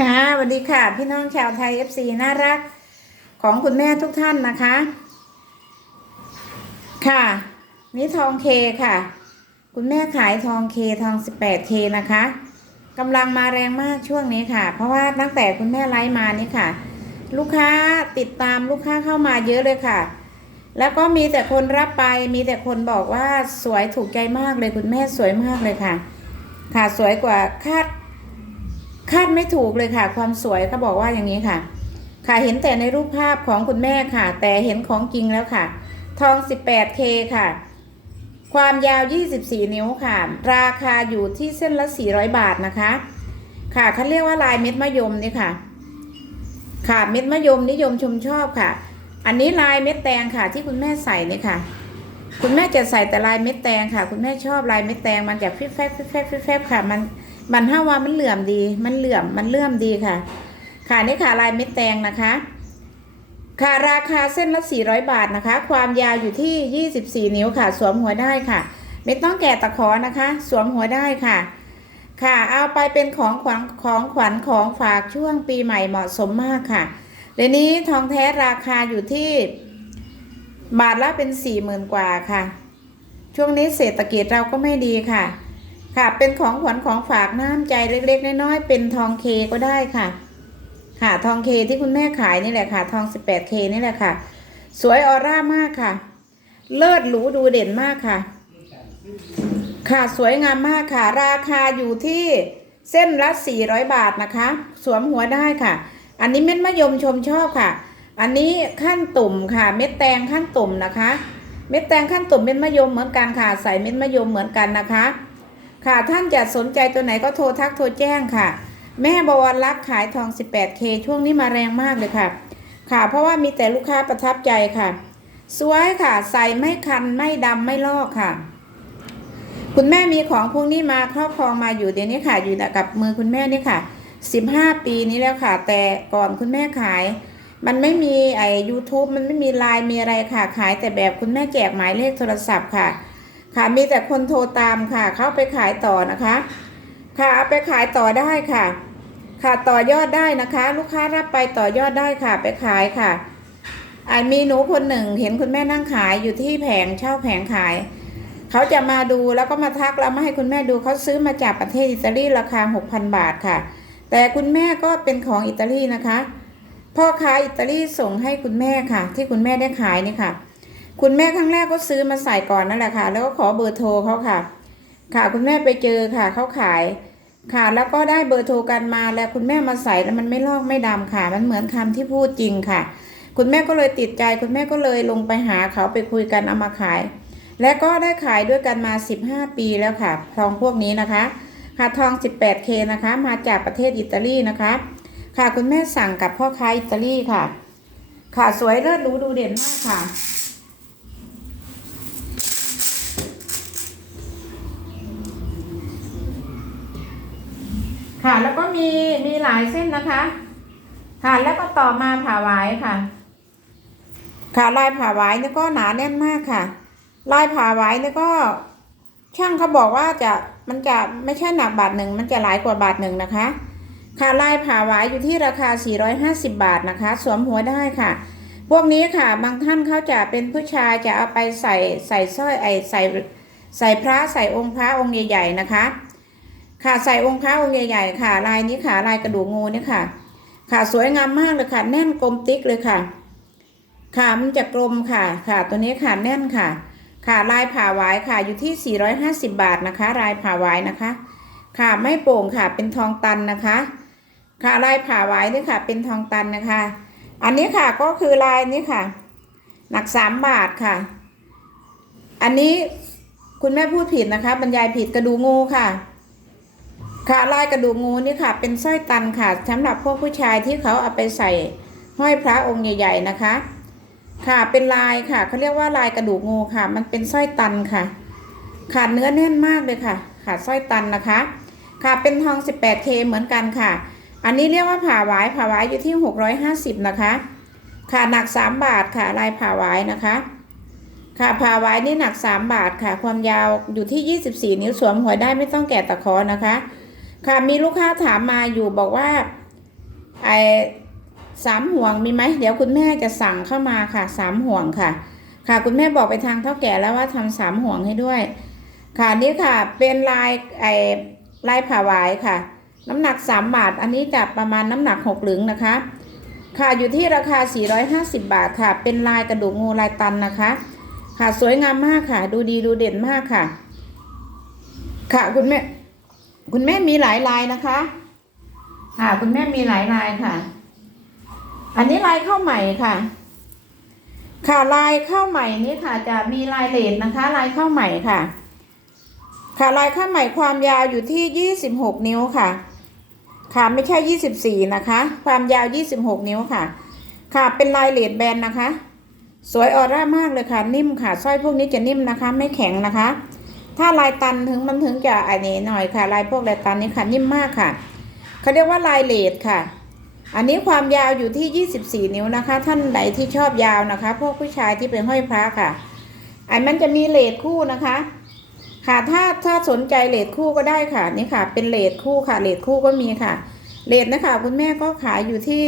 ค่ะสวัสดีค่ะ พี่น้องชาวไทย FC น่ารัก ของคุณแม่ทุกท่านนะคะ ค่ะ นี่ทองเคค่ะ คุณแม่ขายทองเคทอง 18K นะคะกำลังมาแรงมากช่วงนี้ค่ะ เพราะว่าตั้งแต่คุณแม่ไลฟ์มานี่ค่ะ ลูกค้าติดตามลูกค้าเข้ามาเยอะเลยค่ะ แล้วก็มีแต่คนรับไปมีแต่คนบอกว่าสวยถูกใจมากเลยคุณแม่สวยมากเลยค่ะ ค่ะสวยกว่าคาด คาดไม่ถูกเลยค่ะ ความสวยเขาบอกว่าอย่างนี้ค่ะ ค่ะเห็นแต่ในรูปภาพของคุณแม่ค่ะ แต่เห็นของจริงแล้วค่ะ ทอง 18K ค่ะ ความยาว 24 นิ้วค่ะ ราคาอยู่ที่เส้นละ 400 บาทนะคะ ค่ะเขาเรียกว่าลายเม็ดมะยมนี่ค่ะ ค่ะเม็ดมะยมนิยมชมชอบค่ะ อันนี้ลายเม็ดแตงค่ะ ที่คุณแม่ใส่นี่ค่ะคุณแม่จะใส่แต่ลายเม็ดแตงค่ะ คุณแม่ชอบลายเม็ดแตงมันจะฟิบแฟบฟิบแฟบฟิบแฟบค่ะ มัน มันห้าว่ามันเหลื่อมดี มันเหลื่อม มันเลื่อมดีค่ะ ค่ะนี่ค่ะลายเม็ดแตงนะคะ ค่ะราคาเส้นละ 400 บาทนะคะ ความยาวอยู่ที่ 24 นิ้วค่ะ สวมหัวได้ค่ะ ไม่ต้องแกะตะขอนะคะ สวมหัวได้ค่ะ ค่ะ เอาไปเป็นของขวัญของขวัญของฝากช่วงปีใหม่เหมาะสมมากค่ะเดี๋ยวนี้ทองแท้ราคาอยู่ที่บาทละเป็นสี่หมื่นกว่าค่ะ ช่วงนี้เศรษฐกิจเราก็ไม่ดีค่ะ ค่ะ เป็นของขวัญของฝากน้ำใจเล็ก ๆ น้อยๆเป็นทองเคก็ได้ค่ะ ค่ะทองเคที่คุณแม่ขายนี่แหละค่ะ ทอง 18K นี่แหละค่ะ สวยออร่ามากค่ะ เลิศหรูดูเด่นมากค่ะ ค่ะสวยงามมากค่ะ ราคาอยู่ที่เส้นละ 400 บาทนะคะ สวมหัวได้ค่ะ อันนี้เม็ดมะยมชมชอบค่ะ อันนี้ขั้นตุ่มค่ะ เม็ดแตงขั้นตุ่มนะคะ เม็ดแตงขั้นตุ่มเม็ดมะยมเหมือนกันค่ะ ใส่เม็ดมะยมเหมือนกันนะคะ ค่ะท่านจะสนใจตัวไหนก็โทรทักโทรแจ้งค่ะ แม่บวรรักษ์ขายทอง 18K ช่วงนี้มาแรงมากเลยค่ะ ค่ะ เพราะว่ามีแต่ลูกค้าประทับใจค่ะ สวยค่ะ ใส่ไม่คันไม่ดำไม่ลอกค่ะ คุณแม่มีของพวกนี้มาครอบครองมาอยู่เดี๋ยวนี้ค่ะ อยู่กับมือคุณแม่นี่ค่ะ 15 ปีนี้แล้วค่ะ แต่ก่อนคุณแม่ขาย มันไม่มีไอ้ YouTube มันไม่มีไลน์มีอะไรค่ะ ขายแต่แบบคุณแม่แจกหมายเลขโทรศัพท์ค่ะ ค่ะมีแต่คนโทรตามค่ะ เข้าไปขายต่อนะคะ ค่ะเอาไปขายต่อได้ค่ะ ค่ะต่อยอดได้นะคะ ลูกค้ารับไปต่อยอดได้ค่ะ ไปขายค่ะอามีหนูคนหนึ่งเห็นคุณแม่นั่งขายอยู่ที่แผงเช่าแผงขาย เขาจะมาดูแล้วก็มาทักแล้วมาให้คุณแม่ดูเขาซื้อมาจากประเทศอิตาลีราคา 6,000 บาทค่ะ แต่คุณแม่ก็เป็นของอิตาลีนะคะ พ่อค้าอิตาลีส่งให้คุณแม่ค่ะ ที่คุณแม่ได้ขายนี่ค่ะ คุณแม่ครั้งแรกก็ซื้อมาใส่ก่อนนั่นแหละค่ะ แล้วก็ขอเบอร์โทรเขาค่ะ ค่ะคุณแม่ไปเจอค่ะเขาขาย ค่ะ แล้วก็ได้เบอร์โทรกันมาแล้วคุณแม่มาใส่แล้วมันไม่ลอกไม่ดำค่ะ มันเหมือนคำที่พูดจริงค่ะ คุณแม่ก็เลยติดใจ คุณแม่ก็เลยลงไปหาเขาไปคุยกันเอามาขาย และก็ได้ขายด้วยกันมา 15 ปีแล้วค่ะทองพวกนี้นะคะ ค่ะทอง 18K นะคะ มาจากประเทศอิตาลีนะคะ ค่ะคุณแม่สั่งกับพ่อค้าอิตาลีค่ะ ค่ะสวยเลิศรู้ดูเด่นมากค่ะ ค่ะ แล้วก็มีมีหลายเส้นนะคะ ค่ะแล้วก็ต่อมาผ่าหวายค่ะ ค่ะลายผ่าหวายนี่ก็หนาแน่นมากค่ะ ลายผ่าหวายนี่ก็ ช่างเขาบอกว่าจะมันจะไม่ใช่หนักบาทหนึ่งมันจะหลายกว่าบาทหนึ่งนะคะ ค่ะลายผ่าหวายอยู่ที่ราคา 450 บาทนะคะ สวมหัวได้ค่ะพวกนี้ค่ะบางท่านเขาจะเป็นผู้ชายจะเอาไปใส่ใส่สร้อยไอใส่ใส่พระใส่องค์พระองค์ใหญ่ๆนะคะ ค่ะใส่องค์พระองค์ใหญ่ๆค่ะ ลายนี้ค่ะ ลายกระดูกงูนี่ค่ะ ค่ะสวยงามมากเลยค่ะ แน่นกลมติ๊กเลยค่ะ ค่ะมันจะกลมค่ะ ค่ะตัวนี้ค่ะแน่นค่ะ ค่ะลายผ่าหวายค่ะ อยู่ที่ 450 บาทนะคะ ลายผ่าหวายนะคะ ค่ะไม่โป่งค่ะ เป็นทองตันนะคะ ค่ะลายผ่าหวายนี่ค่ะ เป็นทองตันนะคะ อันนี้ค่ะก็คือลายนี้ค่ะ หนัก3บาทค่ะ อันนี้คุณแม่พูดผิดนะคะ บรรยายผิดกระดูงูค่ะ ค่ะลายกระดูกงูนี่ค่ะ เป็นสร้อยตันค่ะสำหรับพวกผู้ชายที่เขาเอาไปใส่ห้อยพระองค์ใหญ่ ๆนะคะ ค่ะเป็นลายค่ะเขาเรียกว่าลายกระดูกงูค่ะ มันเป็นสร้อยตันค่ะ ขาดเนื้อแน่นมากเลยค่ะ ขาดสร้อยตันนะคะ ค่ะเป็นทอง 18K เหมือนกันค่ะ อันนี้เรียกว่าผ่าหวายผ่าหวายอยู่ที่ 650 นะคะ ค่ะหนัก 3 บาทค่ะลายผ่าหวายนะคะ ค่ะผ่าหวายนี่หนัก 3 บาทค่ะ ความยาวอยู่ที่ 24 นิ้วสวมหัวได้ไม่ต้องแกะตะขอนะคะ ค่ะมีลูกค้าถามมาอยู่บอกว่าไอสามห่วงมีไหมเดี๋ยวคุณแม่จะสั่งเข้ามาค่ะสามห่วงค่ะ ค่ะคุณแม่บอกไปทางเท่าแก่แล้วว่าทำสามห่วงให้ด้วย ค่ะนี่ค่ะเป็นลายไอลายผ่าหวายค่ะ น้ำหนัก3บาท อันนี้จะประมาณน้ำหนัก6หลึงนะคะ ค่ะอยู่ที่ราคา 450 บาทค่ะ เป็นลายกระดูกงูลายตันนะคะ ค่ะสวยงามมากค่ะ ดูดีดูเด่นมากค่ะ ค่ะคุณแม่ คุณแม่มีหลายลายนะคะ ค่ะ คุณแม่มีหลายลายค่ะ อันนี้ลายข้าวใหม่ค่ะ ค่ะลายข้าวใหม่นี้ค่ะ จะมีลายเลดนะคะ ลายข้าวใหม่ค่ะ ค่ะลายข้าวใหม่ความยาวอยู่ที่26นิ้วค่ะ ค่ะไม่ใช่24นะคะ ความยาว26นิ้วค่ะ ค่ะเป็นลายเลดแบนนะคะ สวยออร่ามากเลยค่ะ นิ่มค่ะสร้อยพวกนี้จะนิ่มนะคะ ไม่แข็งนะคะ ถ้าลายตันถึงมันถึงจะอันนี้หน่อยค่ะ ลายพวกลายตันนี้ค่ะนิ่มมากค่ะเขาเรียกว่าลายเลดค่ะ อันนี้ความยาวอยู่ที่ 24 นิ้วนะคะ ท่านใดที่ชอบยาวนะคะ พวกผู้ชายที่เป็นห้อยพระค่ะ อันมันจะมีเลดคู่นะคะ ค่ะถ้าถ้าสนใจเลดคู่ก็ได้ค่ะนี่ค่ะ เป็นเลดคู่ค่ะเลดคู่ก็มีค่ะเลดนะคะ คุณแม่ก็ขายอยู่ที่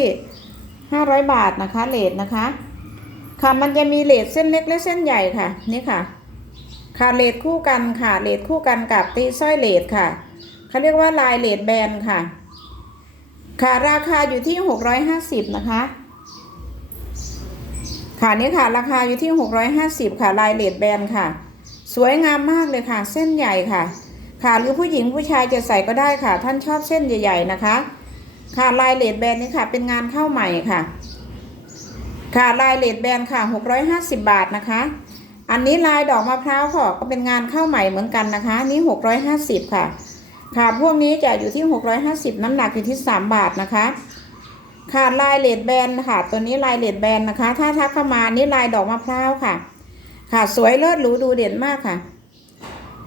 500 บาทนะคะเลดนะคะค่ะมันจะมีเลดเส้นเล็กและเส้นใหญ่ค่ะนี่ค่ะ ค่ะเลดคู่กันค่ะเลดคู่กันกับตีสร้อยเลดค่ะเขาเรียกว่าลายเลดแบนค่ะ ค่ะราคาอยู่ที่ 650 นะคะ ค่ะนี่ค่ะราคาอยู่ที่ 650 ค่ะลายเลดแบนค่ะ สวยงามมากเลยค่ะ เส้นใหญ่ค่ะ ค่ะหรือผู้หญิงผู้ชายจะใส่ก็ได้ค่ะ ท่านชอบเส้นใหญ่ ๆ นะคะ ค่ะลายเลดแบนนี่ค่ะ เป็นงานเข้าใหม่ค่ะ ค่ะลายเลดแบนค่ะ 650 บาทนะคะ อันนี้ลายดอกมะพร้าวค่ะก็เป็นงานเข้าใหม่เหมือนกันนะคะ นี่ 650 ค่ะค่ะพวกนี้จะอยู่ที่ 650 น้ำหนักอยู่ที่ 3 บาทนะคะค่ะลายเลดแบนค่ะ ตัวนี้ลายเลดแบนนะคะ ถ้าทักเข้ามานี่ลายดอกมะพร้าวค่ะ ค่ะสวยเลิศหรูดูเด่นมากค่ะ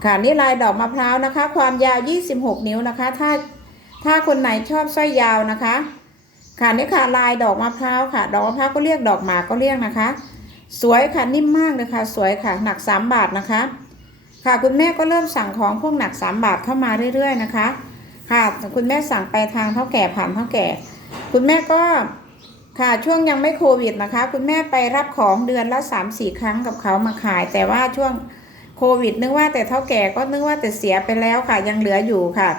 ค่ะนี่ลายดอกมะพร้าวนะคะ ความยาว 26 นิ้วนะคะ ถ้าถ้าคนไหนชอบสร้อยยาวนะคะ ค่ะนี่ค่ะลายดอกมะพร้าวค่ะ ดอกมะพร้าวก็เรียกดอกหมาก็เรียกนะคะ สวยค่ะนิ่มมากเลยค่ะ สวยค่ะ หนัก 3 บาทนะคะ ค่ะคุณแม่ก็เริ่มสั่งของพวกหนัก 3 บาทเข้ามาเรื่อยๆนะคะ ค่ะคุณแม่สั่งไปทางเท่าแก่ผ่านเท่าแก่ คุณแม่ก็ค่ะช่วงยังไม่โควิดนะคะ คุณแม่ไปรับของเดือนละ3ามสี่ครั้งกับเขามาขาย แต่ว่าช่วงโควิด นึกว่าแต่เท่าแก่ก็นึกว่าแต่เสียไปแล้วค่ะ ยังเหลืออยู่ค่ะ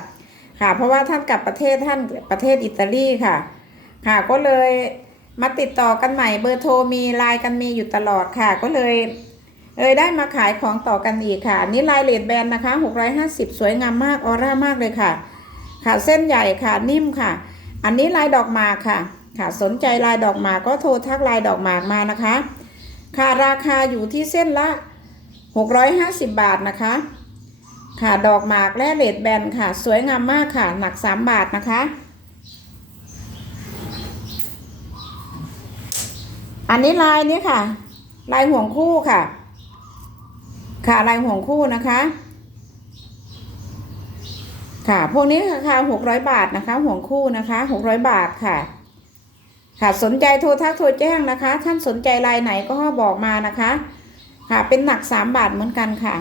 ค่ะ เพราะว่าท่านกลับประเทศท่านประเทศอิตาลีค่ะ ค่ะก็เลย มาติดต่อกันใหม่เบอร์โทรมีไลน์กันมีอยู่ตลอดค่ะ ก็เลยเลยได้มาขายของต่อกันอีกค่ะนนี่ลายเลดแบนนะคะ 650 สวยงามมากออร่ามากเลยค่ะ ค่ะเส้นใหญ่ค่ะนิ่มค่ะ อันนี้ลายดอกหมากค่ะ ค่ะสนใจลายดอกหมากก็โทรทักลายดอกหมากมานะคะ ค่ะราคาอยู่ที่เส้นละ 650 บาทนะคะ ค่ะดอกหมากและเลดแบนค่ะ สวยงามมากค่ะ หนัก 3 บาทนะคะ อันนี้ลายนี้ค่ะ ลายห่วงคู่ค่ะ ค่ะลายห่วงคู่นะคะ ค่ะ พวกนี้ราคาหกร้อยบาทนะคะ ห่วงคู่นะคะหกร้อยบาทค่ะ ค่ะสนใจโทรทักโทรแจ้งนะคะ ท่านสนใจลายไหนก็บอกมานะคะ ค่ะเป็นหนักสามบาทเหมือนกันค่ะ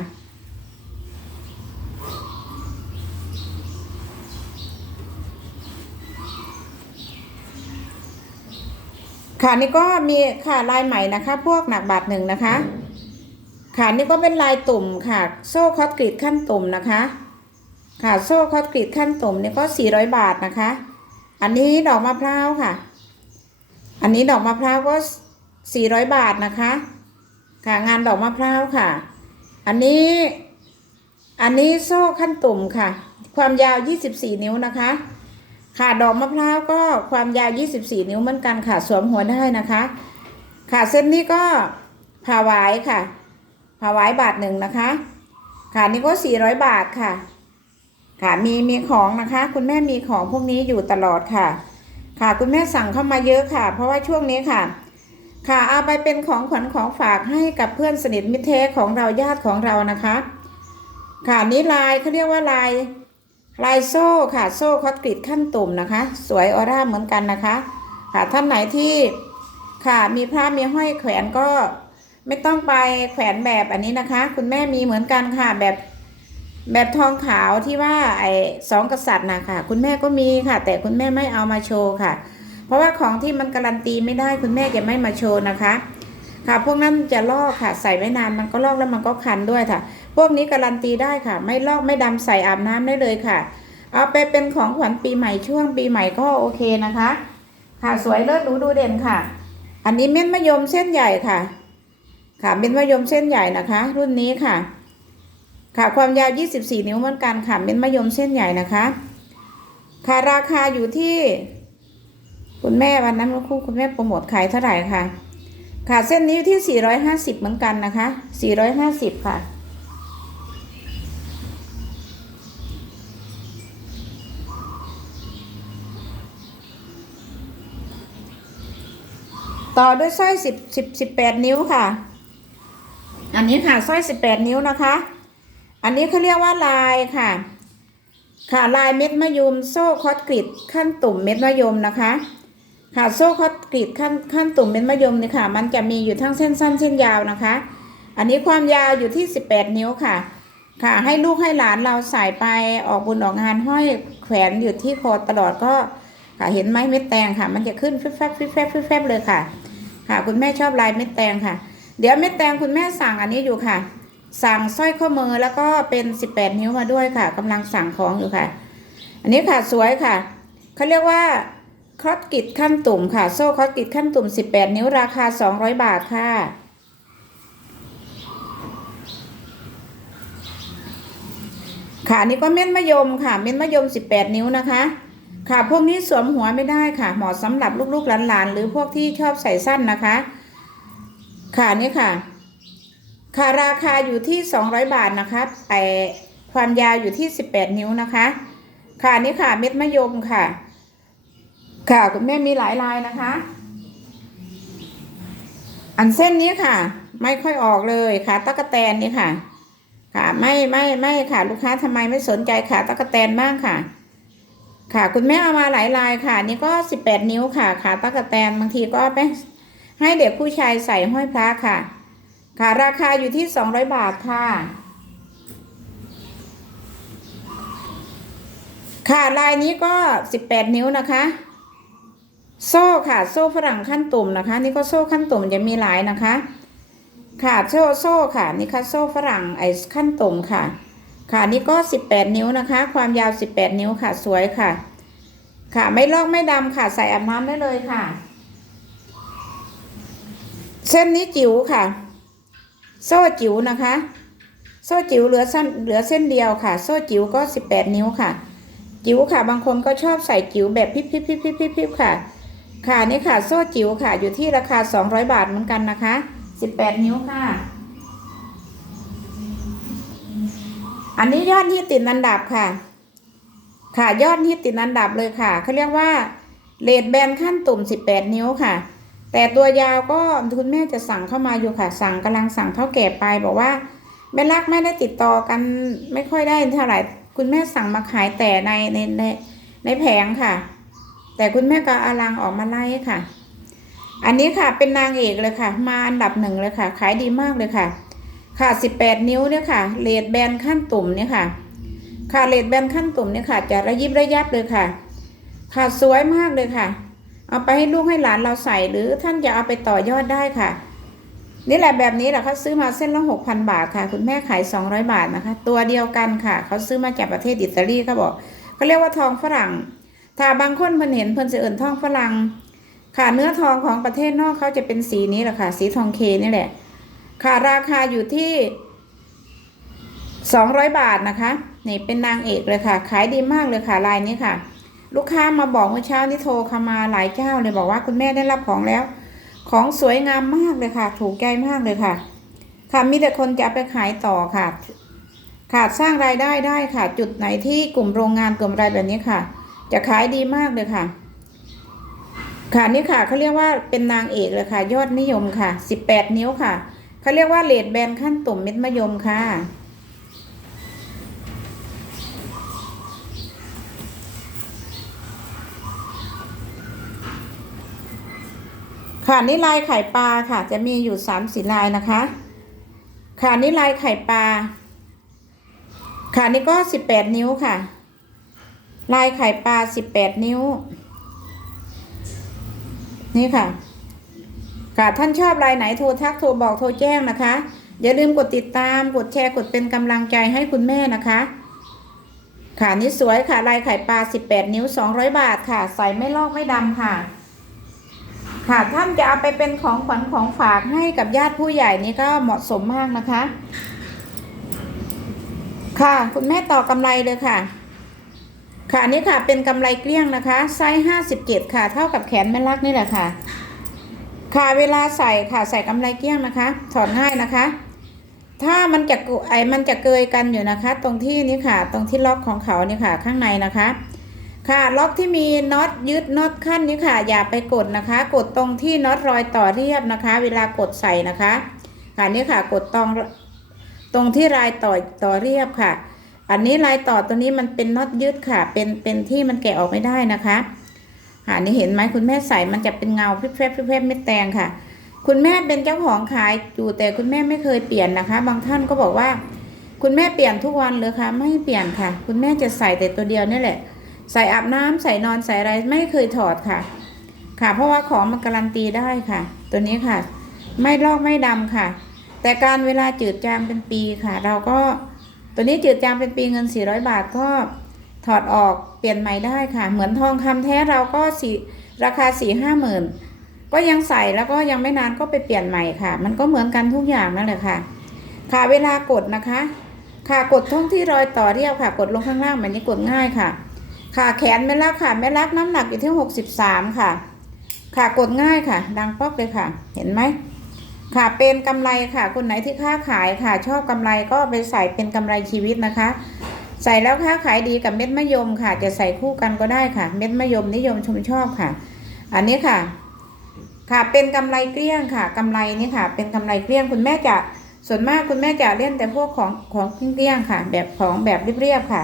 ค่ะนี่ก็มีค่ะลายใหม่นะคะ พวกหนักบาทหนึ่งนะคะ ค่ะนี่ก็เป็นลายตุ่มค่ะ โซ่คอตกรีดขั้นตุ่มนะคะ ค่ะโซ่คอตกรีดขั้นตุ่มนี่ก็400บาทนะคะ อันนี้ดอกมะพร้าวค่ะ อันนี้ดอกมะพร้าวก็400บาทนะคะ ค่ะงานดอกมะพร้าวค่ะ อันนี้ อันนี้โซ่ขั้นตุ่มค่ะ ความยาว24นิ้วนะคะ ค่ะดอกมะพร้าวก็ความยาว 24 นิ้วเหมือนกันค่ะ สวมหัวได้นะคะ ค่ะเส้นนี้ก็ผ่าหวาค่ะผ่าหวาบาทหนึ่งนะคะ ค่ะนี่ก็ 400 บาทค่ะ ค่ะมีมีของนะคะ คุณแม่มีของพวกนี้อยู่ตลอดค่ะ ค่ะคุณแม่สั่งเข้ามาเยอะค่ะ เพราะว่าช่วงนี้ค่ะ ค่ะเอาไปเป็นของขวัญของฝากให้กับเพื่อนสนิทมิตรแท้ของเราญาติของเรานะคะ ค่ะนี่ลายเขาเรียกว่าลาย ลายโซ่ค่ะ โซ่คอตกรีดขั้นตุ่มนะคะ สวยออร่าเหมือนกันนะคะ ค่ะท่านไหนที่ค่ะมีผ้ามีห้อยแขวนก็ไม่ต้องไปแขวนแบบอันนี้นะคะ คุณแม่มีเหมือนกันค่ะแบบแบบทองขาวที่ว่าไอ้สองกษัตริย์นะค่ะ คุณแม่ก็มีค่ะ แต่คุณแม่ไม่เอามาโชว์ค่ะ เพราะว่าของที่มันการันตีไม่ได้คุณแม่จะไม่มาโชว์นะคะ ค่ะ พวกนั้นจะลอกค่ะ ใส่ไว้นานมันก็ลอกแล้วมันก็คันด้วยค่ะ พวกนี้การันตีได้ค่ะ ไม่ลอกไม่ดำใส่อาบน้ำได้เลยค่ะ เอาไปเป็นของขวัญปีใหม่ช่วงปีใหม่ก็โอเคนะคะ ค่ะสวยเลิศหรูดูเด่นค่ะ อันนี้เม็ดมะยมเส้นใหญ่ค่ะ ค่ะเม็ดมะยมเส้นใหญ่นะคะ รุ่นนี้ค่ะ ค่ะความยาว 24 นิ้วเหมือนกันค่ะเม็ดมะยมเส้นใหญ่นะคะค่ะราคาอยู่ที่ คุณแม่วันนั้นคุณคุณแม่โปรโมทขายเท่าไหร่ค่ะ ค่ะเส้นนี้อยู่ที่ 450 เหมือนกันนะคะ 450 ค่ะ ต่อด้วยสร้อย10 10 18 นิ้วค่ะ อันนี้ค่ะสร้อย 18 นิ้วนะคะ อันนี้เขาเรียกว่าลายค่ะ ค่ะลายเม็ดมะยมโซ่คอตกริดขั้นตุ่มเม็ดมะยมนะคะ ค่ะโซ่คอตกรีดขั้นขั้นตุ่มเป็นมะยมนี่ค่ะ มันจะมีอยู่ทั้งเส้นสั้นเส้นยาวนะคะ อันนี้ความยาวอยู่ที่ 18 นิ้วค่ะ ค่ะให้ลูกให้หลานเราใส่ไปออกบุญออกงานห้อยแขวนอยู่ที่คอตลอดก็ค่ะเห็นไหมเม็ดแตงค่ะ มันจะขึ้นฟิบแฟบฟิบแฟบฟิบแฟบเลยค่ะ ค่ะ คุณแม่ชอบลายเม็ดแตงค่ะ เดี๋ยวเม็ดแตงคุณแม่สั่งอันนี้อยู่ค่ะ สั่งสร้อยข้อมือแล้วก็เป็น 18 นิ้วมาด้วยค่ะกำลังสั่งของอยู่ค่ะ อันนี้ค่ะสวยค่ะเขาเรียกว่า คอสกิดขั้นตุ่มค่ะ โซ่คอสกิดขั้นตุ่ม 18 นิ้วราคา 200 บาทค่ะ ค่ะนนี้ก็เม็ดมะยมค่ะ เม็ดมะยม 18 นิ้วนะคะ ค่ะพวกนี้สวมหัวไม่ได้ค่ะ เหมาะสำหรับลูกๆหลานๆ หรือพวกที่ชอบใส่สั้นนะคะ ค่ะนี่ค่ะ ค่ะราคาอยู่ที่ 200 บาทนะคะไอความยาวอยู่ที่ 18 นิ้วนะคะ ค่ะนี่ค่ะเม็ดมะยมค่ะ ค่ะคุณแม่มีหลายลายนะคะ อันเส้นนี้ค่ะ ไม่ค่อยออกเลยขาตะกะแตนนี่ค่ะ ค่ะไม่ไม่ไม่ค่ะ ลูกค้าทำไมไม่สนใจขาตะกะแตนบ้างค่ะ ค่ะคุณแม่เอามาหลายลายค่ะ นี่ก็สิบแปดนิ้วค่ะขาตะกะแตนบางทีก็ไปให้เด็กผู้ชายใส่ห้อยพระค่ะ ค่ะราคาอยู่ที่สองร้อยบาทค่ะค่ะลายนี้ก็สิบแปดนิ้วนะคะ โซ่ค่ะ โซ่ฝรั่งขั้นตุ่มนะคะ นี่ก็โซ่ขั้นตุ่มจะมีหลายนะคะ ค่ะโซ่โซ่ค่ะนี่ค่ะโซ่ฝรั่งไอ้ขั้นตุ่มค่ะ ค่ะนี่ก็สิบแปดนิ้วนะคะ ความยาวสิบแปดนิ้วค่ะสวยค่ะ ค่ะไม่ลอกไม่ดำค่ะใส่อาบน้ำได้เลยค่ะ เส้นนี้จิ๋วค่ะ โซ่จิ๋วนะคะ โซ่จิ๋วเหลือสั้นเหลือเส้นเดียวค่ะ โซ่จิ๋วก็สิบแปดนิ้วค่ะ จิ๋วค่ะบางคนก็ชอบใส่จิ๋วแบบพิบพิบพิบพิบพิบพิบค่ะ ค่ะนี่ค่ะโซ่จิ๋วค่ะ อยู่ที่ราคา 200 บาทเหมือนกันนะคะ 18 นิ้วค่ะ อันนี้ยอดที่ติดอันดับค่ะ ค่ะยอดที่ติดอันดับเลยค่ะเขาเรียกว่าเลดแบนขั้นตุ่ม 18 นิ้วค่ะ แต่ตัวยาวก็คุณแม่จะสั่งเข้ามาอยู่ค่ะ สั่งกำลังสั่งเท่าแก่ไปบอกว่าแม่รักไม่ได้ติดต่อกันไม่ค่อยได้เท่าไหร่คุณแม่สั่งมาขายแต่ในในในในแผงค่ะ แต่คุณแม่ก็อาลังออกมาไล่ค่ะ อันนี้ค่ะเป็นนางเอกเลยค่ะ มาอันดับหนึ่งเลยค่ะ ขายดีมากเลยค่ะ ค่ะ 18 นิ้วเนี่ยค่ะเลดแบนขั้นตุ่มเนี่ยค่ะค่ะเลดแบนขั้นตุ่มเนี่ยค่ะ จะระยิบระยับเลยค่ะ ค่ะสวยมากเลยค่ะ เอาไปให้ลูกให้หลานเราใส่หรือท่านจะเอาไปต่อยอดได้ค่ะ นี่แหละแบบนี้แหละเขาซื้อมาเส้นละหกพันบาทค่ะ คุณแม่ขายสองร้อยบาทนะคะ ตัวเดียวกันค่ะเขาซื้อมาจากประเทศอิตาลีเขาบอกเขาเรียกว่าทองฝรั่ง ถ้าบางคนเพิ่นเห็นเพิ่นจะเอิ่นทองฝรั่งค่ะเนื้อทองของประเทศนอกเขาจะเป็นสีนี้แหละค่ะ สีทองเคนี่แหละ ค่ะราคาอยู่ที่สองร้อยบาทนะคะนี่เป็นนางเอกเลยค่ะ ขายดีมากเลยค่ะลายนี้ค่ะ ลูกค้ามาบอกเมื่อเช้านี้โทรเข้ามาหลายเจ้าเลยบอกว่าคุณแม่ได้รับของแล้ว ของสวยงามมากเลยค่ะ ถูกใจมากเลยค่ะ ค่ะมีแต่คนจะไปขายต่อค่ะ ค่ะสร้างรายได้ได้ค่ะ จุดไหนที่กลุ่มโรงงานกลุ่มอะไรแบบนี้ค่ะ จะขายดีมากเลยค่ะ ค่ะนี่ค่ะเขาเรียกว่าเป็นนางเอกเลยค่ะ ยอดนิยมค่ะ18นิ้วค่ะเขาเรียกว่าเลดแบนขั้นตุ่มเม็ดมะยมค่ะค่ะนี่ลายไข่ปลาค่ะ จะมีอยู่สามสีลายนะคะ ค่ะนี่ลายไข่ปลาค่ะนี่ก็สิบแปดนิ้วค่ะ ลายไข่ปลาสิบแปดนิ้ว นี่ค่ะค่ะท่านชอบลายไหนโทรทักโทรบอกโทรแจ้งนะคะ อย่าลืมกดติดตามกดแชร์กดเป็นกำลังใจให้คุณแม่นะคะค่ะนี่สวยค่ะลายไข่ปลา18นิ้ว200บาทค่ะ ใส่ไม่ลอกไม่ดำค่ะ ค่ะท่านจะเอาไปเป็นของขวัญของฝากให้กับญาติผู้ใหญ่นี่ก็เหมาะสมมากนะคะ ค่ะคุณแม่ต่อกำไรเลยค่ะ ค่ะนี่ค่ะเป็นกำไรเกลี้ยงนะคะ ไซส์57ค่ะ เท่ากับแขนแม่ลักนี่แหละค่ะ ค่ะเวลาใส่ค่ะใส่กำไรเกลี้ยงนะคะ ถอดง่ายนะคะ ถ้ามันจะไอมันจะเกยกันอยู่นะคะ ตรงที่นี้ค่ะ ตรงที่ล็อกของเขานี่ค่ะ ข้างในนะคะ ค่ะล็อกที่มีน็อตยึดน็อตขั้นนี้ค่ะ อย่าไปกดนะคะ กดตรงที่น็อตรอยต่อเรียบนะคะ เวลากดใส่นะคะ ค่ะนี่ค่ะ กดตรงตรงที่รายต่อต่อเรียบค่ะ อันนี้ลายต่อตัวนี้มันเป็นน็อตยึดค่ะ เป็นเป็นที่มันแกะออกไม่ได้นะคะค่ะนี่เห็นไหมคุณแม่ใส่มันจะเป็นเงาพิบแพรบพิบแพรบไม่แตงค่ะ คุณแม่เป็นเจ้าของขายอยู่แต่คุณแม่ไม่เคยเปลี่ยนนะคะ บางท่านก็บอกว่า คุณแม่เปลี่ยนทุกวันเลยค่ะ ไม่เปลี่ยนค่ะ คุณแม่จะใส่แต่ตัวเดียวนี่แหละ ใส่อาบน้ำใส่นอนใส่อะไรไม่เคยถอดค่ะ ค่ะ เพราะว่าของมันการันตีได้ค่ะ ตัวนี้ค่ะ ไม่ลอกไม่ดำค่ะ แต่การเวลาจืดจางเป็นปีค่ะ เราก็ ตัวนี้จืดจางเป็นปีเงิน 400 บาทก็ถอดออกเปลี่ยนใหม่ได้ค่ะ เหมือนทองคำแท้เราก็สี่ราคาสี่ห้าหมื่นก็ยังใส่แล้วก็ยังไม่นานก็ไปเปลี่ยนใหม่ค่ะ มันก็เหมือนกันทุกอย่างนั่นแหละค่ะ ค่ะเวลากดนะคะ ค่ะกดท่องที่รอยต่อเรียบค่ะ กดลงข้างล่างแบบนี้กดง่ายค่ะ ค่ะแขนแม่ลักค่ะแม่ลักน้ำหนักอยู่ที่63ค่ะ ค่ะกดง่ายค่ะ ดังป๊อกเลยค่ะ เห็นไหม ค่ะเป็นกำไรค่ะคนไหนที่ค้าขายค่ะ ชอบกำไรก็ไปใส่เป็นกำไรชีวิตนะคะ ใส่แล้วค้าขายดีกับเม็ดมะยมค่ะ จะใส่คู่กันก็ได้ค่ะ เม็ดมะยมนิยมชมชอบค่ะ อันนี้ค่ะ ค่ะเป็นกำไรเกลี้ยงค่ะกำไรนี่ค่ะ เป็นกำไรเกลี้ยงคุณแม่จะส่วนมากคุณแม่จะเล่นแต่พวกของของเกลี้ยงค่ะ แบบของแบบเรียบๆค่ะ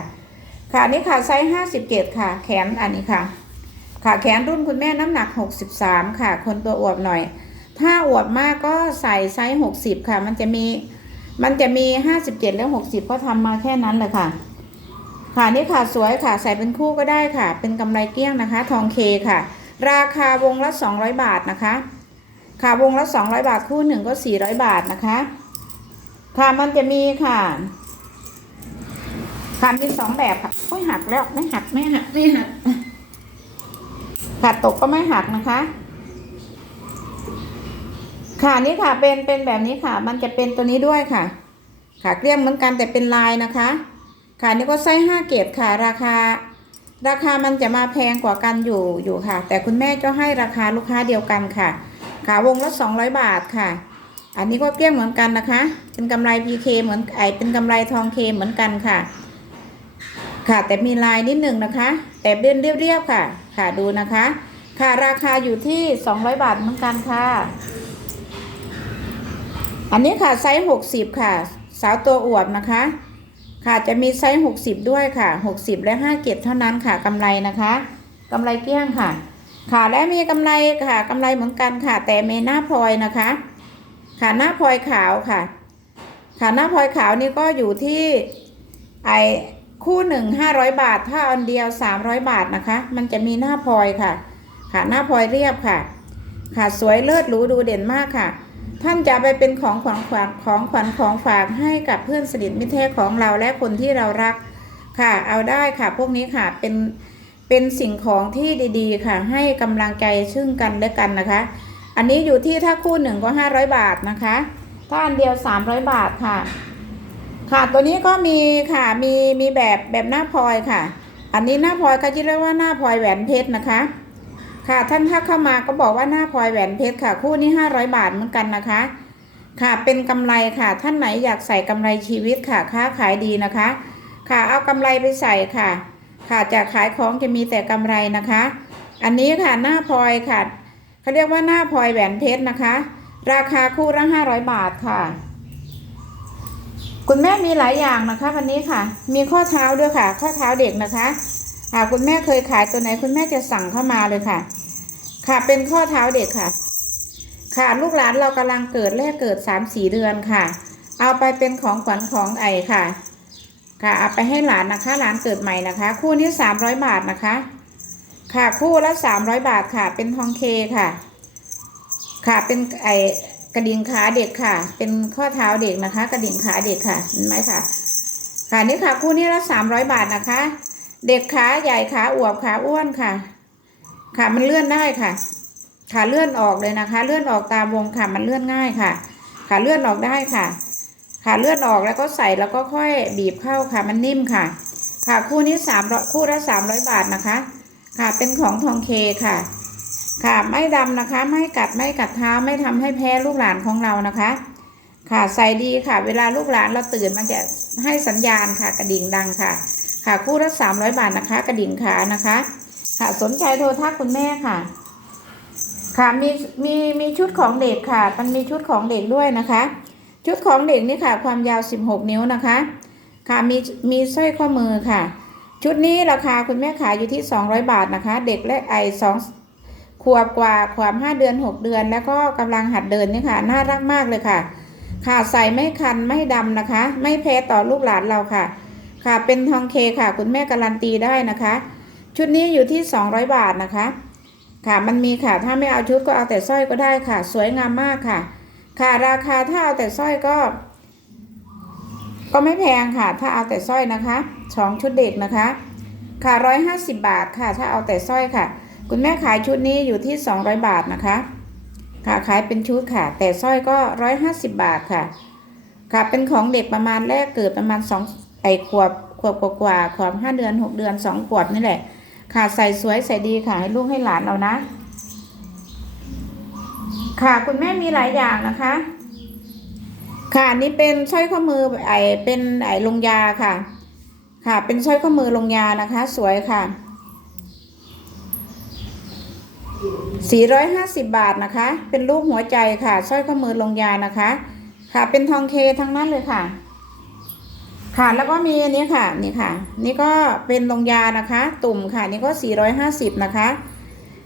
ค่ะนี่ค่ะไซส์ห้าสิบเจ็ดค่ะ แขนอันนี้ค่ะ ค่ะแขนรุ่นคุณแม่น้ำหนักหกสิบสามค่ะ คนตัวอวบหน่อย ถ้าอวบมากก็ใส่ไซส์หกสิบค่ะ มันจะมี มันจะมีห้าสิบเจ็ดแล้วหกสิบก็ทำมาแค่นั้นเลยค่ะ ค่ะนี่ค่ะสวยค่ะ ใส่เป็นคู่ก็ได้ค่ะ เป็นกำไรเกลี้ยงนะคะ ทองเคค่ะ ราคาวงละสองร้อยบาทนะคะ ค่ะวงละสองร้อยบาทคู่หนึ่งก็สี่ร้อยบาทนะคะ ค่ะมันจะมีค่ะค่ะมีสองแบบค่ะโอ้ยหักแล้วไม่หักไม่หักไม่หักค่ะตกก็ไม่หักนะคะ ค่ะนี่ค่ะเป็นเป็นแบบนี้ค่ะ มันจะเป็นตัวนี้ด้วยค่ะ ค่ะเกลี้ยงเหมือนกันแต่เป็นลายนะคะ ค่ะนี่ก็ไส้ห้าเกรดค่ะ ราคา ราคามันจะมาแพงกว่ากันอยู่อยู่ค่ะ แต่คุณแม่ก็ให้ราคาลูกค้าเดียวกันค่ะขาวงละสองร้อยบาทค่ะ อันนี้ก็เกลี้ยงเหมือนกันนะคะ เป็นกำไร PK เหมือนไอเป็นกำไรทองเคเหมือนกันค่ะ ค่ะแต่มีลายนิดหนึ่งนะคะ แต่เรียบเรียบๆค่ะ ค่ะดูนะคะ ค่ะราคาอยู่ที่200บาทเหมือนกันค่ะ อันนี้ค่ะไซส์60ค่ะ สาวตัวอวบนะคะ ค่ะจะมีไซส์60ด้วยค่ะ60และ5เกตเท่านั้นค่ะกำไรนะคะกำไรเกลี้ยงค่ะ ค่ะและมีกำไรค่ะกำไรเหมือนกันค่ะ แต่เมหน้าพลอยนะคะ ค่ะหน้าพลอยขาวค่ะ ค่ะหน้าพลอยขาวนี่ก็อยู่ที่ไอคู่หนึ่งห้าร้อยบาท ถ้าอันเดียวสามร้อยบาทนะคะ มันจะมีหน้าพลอยค่ะ ค่ะหน้าพลอยเรียบค่ะ ค่ะสวยเลิศหรูดูเด่นมากค่ะ ท่านจะไปเป็นของขวัญขวัญของขวัญของฝากให้กับเพื่อนสนิทมิตรแท้ของเราและคนที่เรารักค่ะ เอาได้ค่ะ พวกนี้ค่ะเป็นเป็นสิ่งของที่ดีๆ ค่ะ ให้กำลังใจซึ่งกันและกันนะคะ อันนี้อยู่ที่ถ้าคู่หนึ่งก็ห้าร้อยบาทนะคะ ถ้าอันเดียวสามร้อยบาทค่ะ ค่ะตัวนี้ก็มีค่ะมีมีแบบแบบหน้าพลอยค่ะ อันนี้หน้าพลอยเขาจะเรียกว่าหน้าพลอยแหวนเพชรนะคะ ค่ะท่านถ้าเข้ามาก็บอกว่าหน้าพลอยแหวนเพชรค่ะ คู่นี้ห้าร้อยบาทเหมือนกันนะคะ ค่ะเป็นกำไรค่ะท่านไหนอยากใส่กำไรชีวิตค่ะค้าขายดีนะคะ ค่ะเอากำไรไปใส่ค่ะ ค่ะจะขายของจะมีแต่กำไรนะคะ อันนี้ค่ะหน้าพลอยค่ะเขาเรียกว่าหน้าพลอยแหวนเพชรนะคะ ราคาคู่ละห้าร้อยบาทค่ะคุณแม่มีหลายอย่างนะคะ วันนี้ค่ะ มีข้อเท้าด้วยค่ะ ข้อเท้าเด็กนะคะหากคุณแม่เคยขายตัวไหนคุณแม่จะสั่งเข้ามาเลยค่ะ ค่ะเป็นข้อเท้าเด็กค่ะ ค่ะลูกหลานเรากำลังเกิดแรกเกิดสามสี่เดือนค่ะ เอาไปเป็นของขวัญของไอค่ะ ค่ะเอาไปให้หลานนะคะ หลานเกิดใหม่นะคะ คู่นี้สามร้อยบาทนะคะ ค่ะคู่ละสามร้อยบาทค่ะ เป็นทองเคค่ะ ค่ะเป็นไอกระดิ่งขาเด็กค่ะ เป็นข้อเท้าเด็กนะคะ กระดิ่งขาเด็กค่ะเห็นไหมค่ะ ค่ะนี่ค่ะคู่นี้ละสามร้อยบาทนะคะ เด็กขาใหญ่ขาอวบขาอ้วนค่ะ ค่ะ มันเลื่อนได้ค่ะขาเลื่อนออกเลยนะคะ เลื่อนออกตามวงค่ะ มันเลื่อนง่ายค่ะขาเลื่อนออกได้ค่ะขาเลื่อนออกแล้วก็ใส่แล้วก็ค่อยบีบเข้าค่ะ มันนิ่มค่ะ ค่ะคู่นี้สามคู่ละสามร้อยบาทนะคะ ค่ะเป็นของทองเคค่ะ ค่ะไม่ดำนะคะ ไม่กัดไม่กัดเท้าไม่ทำให้แพ้ลูกหลานของเรานะคะ ค่ะใส่ดีค่ะ เวลาลูกหลานเราตื่นมันจะให้สัญญาณค่ะ กระดิ่งดังค่ะ ค่ะคู่ละสามร้อยบาทนะคะ กระดิ่งขานะคะ ค่ะ สนใจโทรทักคุณแม่ค่ะ ค่ะมีมีมีชุดของเด็กค่ะ มันมีชุดของเด็กด้วยนะคะ ชุดของเด็กนี่ค่ะ ความยาว 16 นิ้วนะคะ ค่ะมีมีสร้อยข้อมือค่ะ ชุดนี้ราคาคุณแม่ขายอยู่ที่ 200 บาทนะคะ เด็กและไอสองขวบกว่าขวบ5เดือน6เดือน แล้วก็กำลังหัดเดินนี่ค่ะน่ารักมากเลยค่ะ ค่ะใส่ไม่คันไม่ดำนะคะ ไม่แพ้ต่อลูกหลานเราค่ะ ค่ะเป็นทองเคค่ะ คุณแม่การันตีได้นะคะ ชุดนี้อยู่ที่ 200 บาทนะคะ ค่ะมันมีค่ะถ้าไม่เอาชุดก็เอาแต่สร้อยก็ได้ค่ะ สวยงามมากค่ะ ค่ะราคาถ้าเอาแต่สร้อยก็ ก็ไม่แพงค่ะ ถ้าเอาแต่สร้อยนะคะสองชุดเด็กนะคะค่ะร้อยห้าสิบบาทค่ะ ถ้าเอาแต่สร้อยค่ะ คุณแม่ขายชุดนี้อยู่ที่สองร้อยบาทนะคะ ค่ะขายเป็นชุดค่ะ แต่สร้อยก็ร้อยห้าสิบบาทค่ะ ค่ะเป็นของเด็กประมาณแรกเกิดประมาณสองไอขวบขวบกว่าขวบห้าเดือนหกเดือนสองขวบนี่แหละ ค่ะใส่สวยใส่ดีค่ะ ให้ลูกให้หลานเรานะ ค่ะคุณแม่มีหลายอย่างนะคะ ค่ะนี่เป็นสร้อยข้อมือไอเป็นไอลงยาค่ะ ค่ะ เป็นสร้อยข้อมือลงยานะคะ สวยค่ะ450บาทนะคะ เป็นรูปหัวใจค่ะสร้อยข้อมือลงยานะคะ ค่ะ เป็นทองเคทั้งนั้นเลยค่ะ ค่ะแล้วก็มีอันนี้ค่ะนี่ค่ะ นี่ก็เป็นลงยานะคะ ตุ่มค่ะ นี่ก็ 450 นะคะ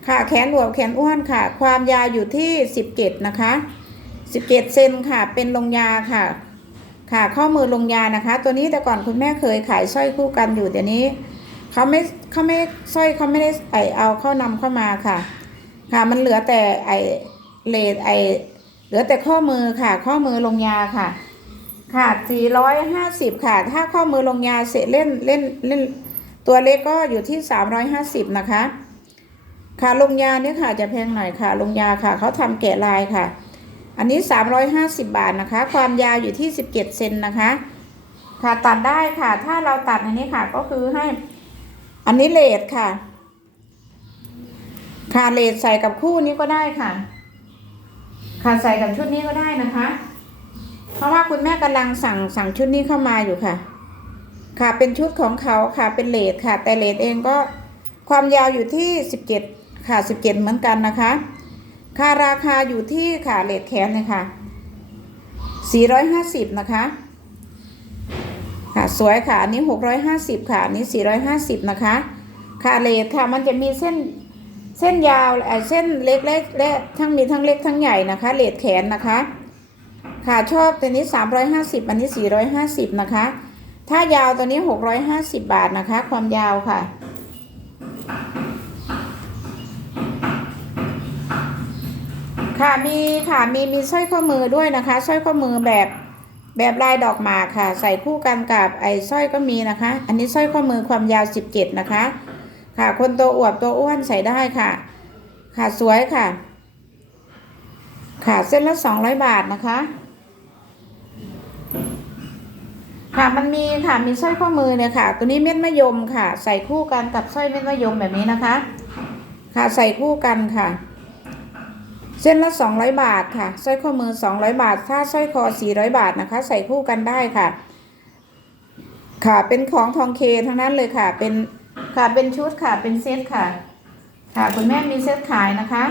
ค่ะแขนอวบแขนอ้วนค่ะ ความยาวอยู่ที่ 17 นะคะ 17 เซนค่ะ เป็นลงยาค่ะ ค่ะข้อมือลงยานะคะ ตัวนี้แต่ก่อนคุณแม่เคยขายสร้อยคู่กันอยู่เดี๋ยวนี้เขาไม่เขาไม่สร้อยเขาไม่ได้ไอเอาเข้านำเข้ามาค่ะ ค่ะมันเหลือแต่ไอเลดไอเหลือแต่ข้อมือค่ะ ข้อมือลงยาค่ะ ค่ะ450ค่ะ ถ้าข้อมือลงยาเสร็จเล่นเล่นเล่น ตัวเล็กก็อยู่ที่350นะคะ ค่ะลงยาเนี่ยค่ะจะแพงหน่อยค่ะ ลงยาค่ะเขาทำแกะลายค่ะ อันนี้350บาทนะคะ ความยาวอยู่ที่17เซนนะคะ ค่ะตัดได้ค่ะ ถ้าเราตัดอันนี้ค่ะก็คือให้ อันนี้เลดค่ะ ค่ะเลดใส่กับคู่นี้ก็ได้ค่ะ ค่ะใส่กับชุดนี้ก็ได้นะคะ เพราะว่าคุณ แม่กำลังสั่งสั่งชุดนี้เข้ามาอยู่ค่ะ ค่ะเป็นชุดของเขาค่ะเป็นเลดค่ะ แต่เลดเองก็ความยาวอยู่ที่17ค่ะ17เจ็ดเหมือนกันนะคะค่าราคาอยู่ที่ค่ะเลดแขนเนี่ยค่ะ450นะคะค่ะสวยค่ะอันนี้650ค่ะอันนี้450นะคะค่ะเลดค่ะมันจะมีเส้นเส้นยาวไอ้เส้นเล็กๆและทั้งมีทั้งเล็กทั้งใหญ่นะคะเลดแขนนะคะ ค่ะชอบตัวนี้ 350 อันนี้ 450 นะคะ ถ้ายาวตัวนี้ 650 บาทนะคะ ความยาวค่ะ ค่ะมีค่ะมีมีสร้อยข้อมือด้วยนะคะสร้อยข้อมือแบบแบบลายดอกหมากค่ะ ใส่คู่กันกับไอ้สร้อยก็มีนะคะ อันนี้สร้อยข้อมือความยาว 17 นะคะ ค่ะ คนตัวอวบตัวอ้วนใส่ได้ค่ะ ค่ะสวยค่ะ ค่ะเส้นละ200 บาทนะคะ ค่ะมันมีค่ะมีสร้อยข้อมือเนี่ยค่ะ ตัวนี้เม็ดมะยมค่ะ ใส่คู่กันกับสร้อยเม็ดมะยมแบบนี้นะคะ ค่ะใส่คู่กันค่ะ เส้นละ200บาทค่ะสร้อยข้อมือ200บาท ถ้าสร้อยคอ400บาทนะคะ ใส่คู่กันได้ค่ะ ค่ะเป็นของทองเคทั้งนั้นเลยค่ะ เป็นค่ะเป็นชุดค่ะเป็นเซตค่ะ ค่ะคุณแม่มีเซตขายนะคะ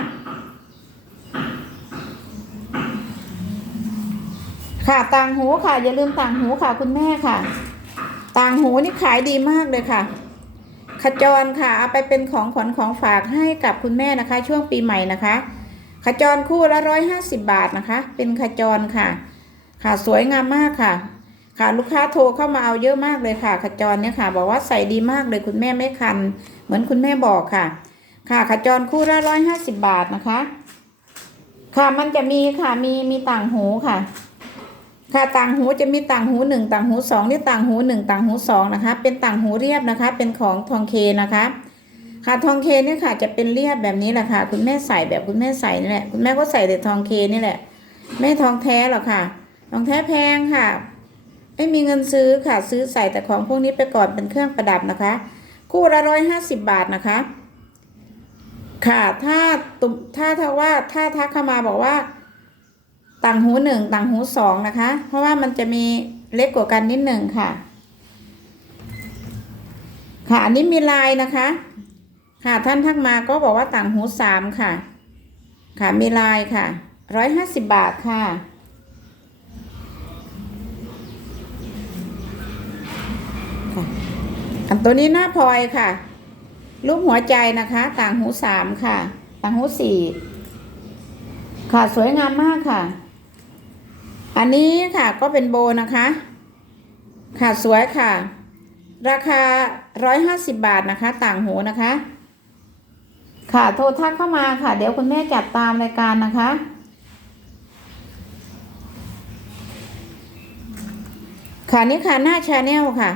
ค่ะต่างหูค่ะ อย่าลืมต่างหูค่ะคุณแม่ค่ะ ต่างหูนี่ขายดีมากเลยค่ะ ขจรค่ะเอาไปเป็นของขวัญของฝากให้กับคุณแม่นะคะ ช่วงปีใหม่นะคะ ขจรคู่ละร้อยห้าสิบบาทนะคะ เป็นขจรค่ะ ค่ะสวยงามมากค่ะ ค่ะลูกค้าโทรเข้ามาเอาเยอะมากเลยค่ะ ขจรเนี่ยค่ะ บอกว่าใส่ดีมากเลยคุณแม่ไม่คัน เหมือนคุณแม่บอกค่ะ ค่ะขจรคู่ละร้อยห้าสิบบาทนะคะ ค่ะมันจะมีค่ะมีมีต่างหูค่ะ ค่ะต่างหูจะมีต่างหูหนึ่งต่างหูสองนี่ต่างหูหนึ่งต่างหูสองนะคะ เป็นต่างหูเรียบนะคะ เป็นของทองเคนะคะ ค่ะทองเคเนี่ยค่ะ จะเป็นเรียบแบบนี้แหละค่ะ คุณแม่ใส่แบบคุณแม่ใส่นี่แหละคุณแม่ก็ใส่แต่ทองเคนี่แหละ ไม่ทองแท้หรอกค่ะ ทองแท้แพงค่ะ ไม่มีเงินซื้อค่ะ ซื้อใส่แต่ของพวกนี้ไปก่อนเป็นเครื่องประดับนะคะ คู่ละร้อยห้าสิบบาทนะคะ ค่ะถ้าตุมถ้าถ้าว่าถ้าทักเข้ามาบอกว่า ต่างหูหนึ่งต่างหูสองนะคะ เพราะว่ามันจะมีเล็กกว่ากันนิดหนึ่งค่ะ ค่ะอันนี้มีลายนะคะ ค่ะท่านทักมาก็บอกว่าต่างหูสามค่ะ ค่ะมีลายค่ะร้อยห้าสิบบาทค่ะอันตัวนี้หน้าพลอยค่ะ รูปหัวใจนะคะ ต่างหูสามค่ะ ต่างหูสี่ค่ะ สวยงามมากค่ะ อันนี้ค่ะก็เป็นโบนะคะ ค่ะสวยค่ะ ราคาร้อยห้าสิบบาทนะคะ ต่างหูนะคะ ค่ะโทรทักเข้ามาค่ะ เดี๋ยวคุณแม่จัดตามรายการนะคะค่ะนี่ค่ะหน้าชาแนลค่ะ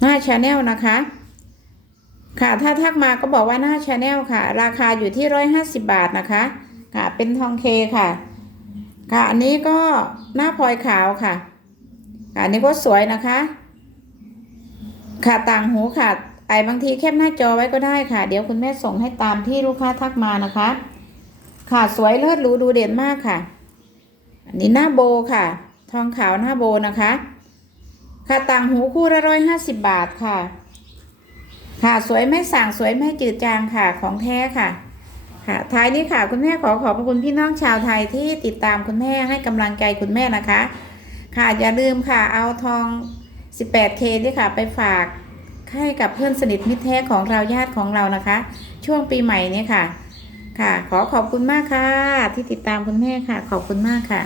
หน้าชาแนลนะคะ ค่ะถ้าทักมาก็บอกว่าหน้าชาแนลค่ะ ราคาอยู่ที่ร้อยห้าสิบบาทนะคะ ค่ะเป็นทองเคค่ะ ค่ะ อันนี้ก็หน้าพลอยขาวค่ะค่ะอันนี้ก็สวยนะคะ ค่ะต่างหูค่ะ ไอ้บางทีแคปหน้าจอไว้ก็ได้ค่ะ เดี๋ยวคุณแม่ส่งให้ตามที่ลูกค้าทักมานะคะ ค่ะสวยเลิศหรูดูเด่นมากค่ะ อันนี้หน้าโบค่ะ ทองขาวหน้าโบนะคะ ค่ะต่างหูคู่ละร้อยห้าสิบบาทค่ะ ค่ะสวยไม่สั่งสวยไม่จืดจางค่ะของแท้ค่ะ ค่ะท้ายนี้ค่ะ คุณแม่ขอขอบพระคุณพี่น้องชาวไทยที่ติดตามคุณแม่ให้กำลังใจคุณแม่นะคะ ค่ะอย่าลืมค่ะเอาทอง 18K นี่ค่ะ ไปฝากให้กับเพื่อนสนิทมิตรแท้ของเราญาติของเรานะคะ ช่วงปีใหม่นี้ค่ะ ค่ะ ขอขอบคุณมากค่ะ ที่ติดตามคุณแม่ค่ะ ขอบคุณมากค่ะ